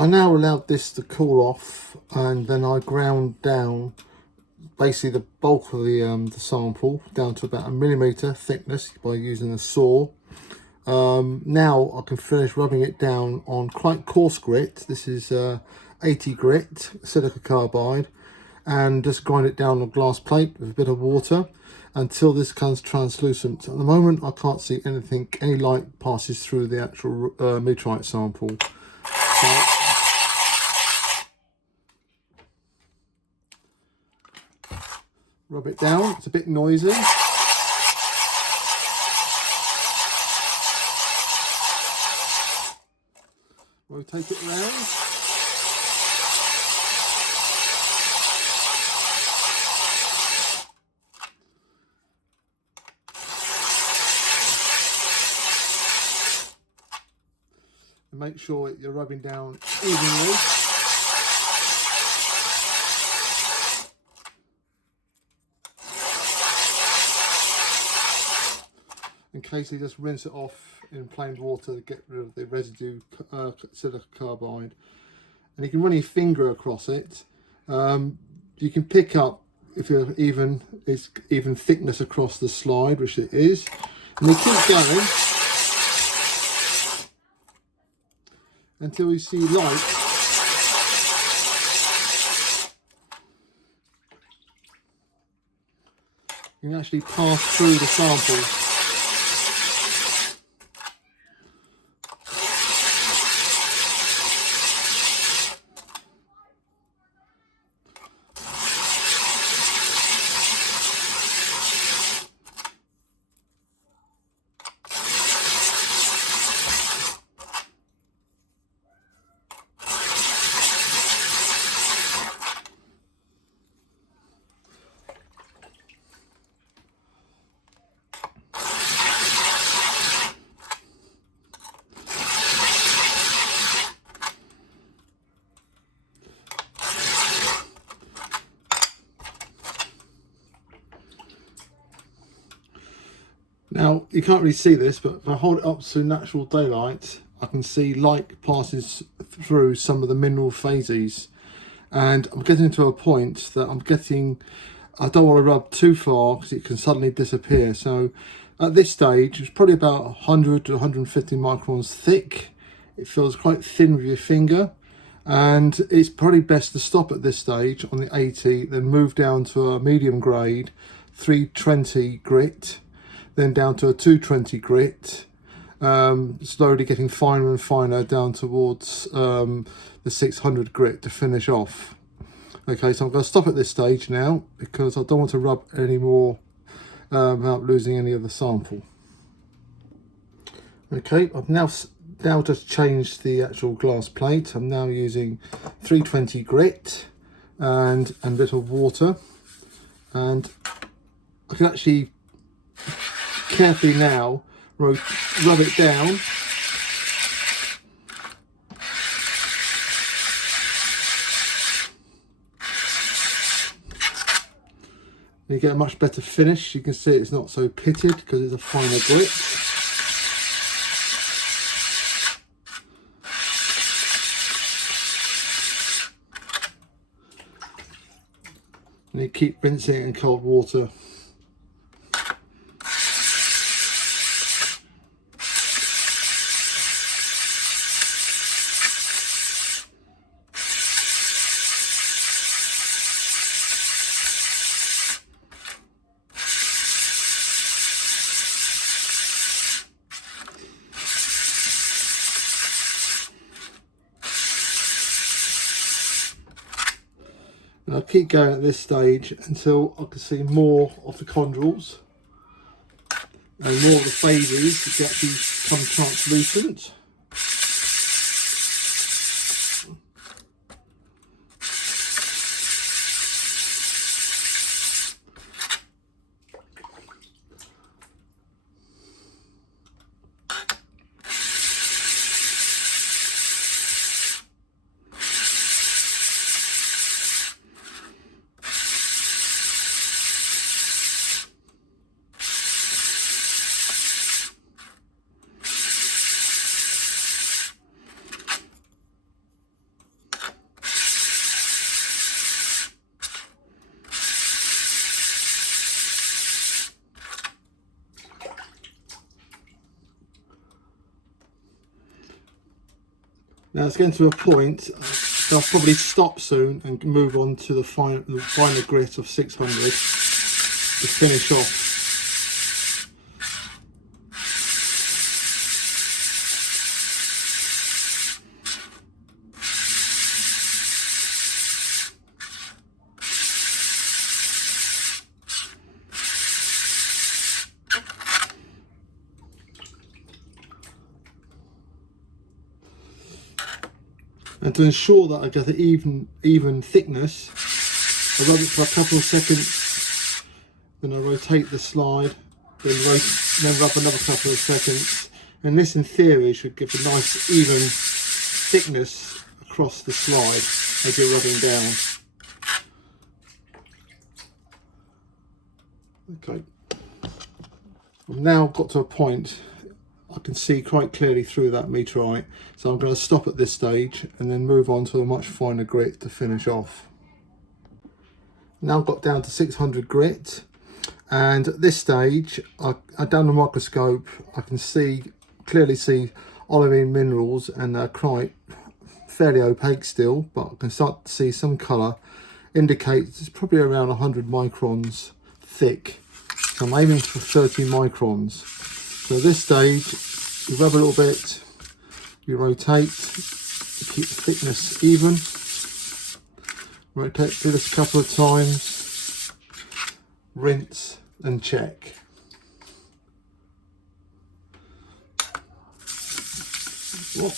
I now allowed this to cool off, and then I ground down basically the bulk of the sample down to about 1mm thickness by using a saw. Now I can finish rubbing it down on quite coarse grit. This is 80 grit silica carbide, and just grind it down on a glass plate with a bit of water until this becomes translucent. At the moment I can't see anything, any light passes through the actual meteorite sample. So, rub it down, it's a bit noisy. Rotate it around. And make sure you're rubbing down evenly. In case you just rinse it off in plain water to get rid of the residue silica carbide, and you can run your finger across it. You can pick up if you're even thickness across the slide, which it is, and you keep going until you see light. You can actually pass through the sample. Now you can't really see this, but if I hold it up to natural daylight, I can see light passes through some of the mineral phases, and I'm getting to a point that I don't want to rub too far because it can suddenly disappear. So at this stage, it's probably about 100 to 150 microns thick. It feels quite thin with your finger, and it's probably best to stop at this stage on the 80, then move down to a medium grade 320 grit, then down to a 220 grit, slowly getting finer and finer down towards the 600 grit to finish off. Okay, so I'm going to stop at this stage now because I don't want to rub any more without losing any of the sample. Okay, I've now just changed the actual glass plate. I'm now using 320 grit and a bit of water, and I can actually carefully now rub it down. And you get a much better finish. You can see it's not so pitted because it's a finer grit. And you keep rinsing it in cold water. And I'll keep going at this stage until I can see more of the chondrules and more of the phases that actually become translucent. Now it's getting to a point that I'll probably stop soon and move on to the final grit of 600 to finish off. And to ensure that I get an even thickness, I rub it for a couple of seconds, then I rotate the slide, then rub another couple of seconds, and this in theory should give a nice even thickness across the slide as you're rubbing down. Okay, I've now got to a point I can see quite clearly through that meteorite, so I'm going to stop at this stage and then move on to a much finer grit to finish off. Now I've got down to 600 grit, and at this stage, down the microscope, I can clearly see olivine minerals, and they're quite fairly opaque still, but I can start to see some colour. Indicates it's probably around 100 microns thick, so I'm aiming for 30 microns. So at this stage, you rub a little bit, you rotate to keep the thickness even. Rotate through this a couple of times, rinse and check. Whoop.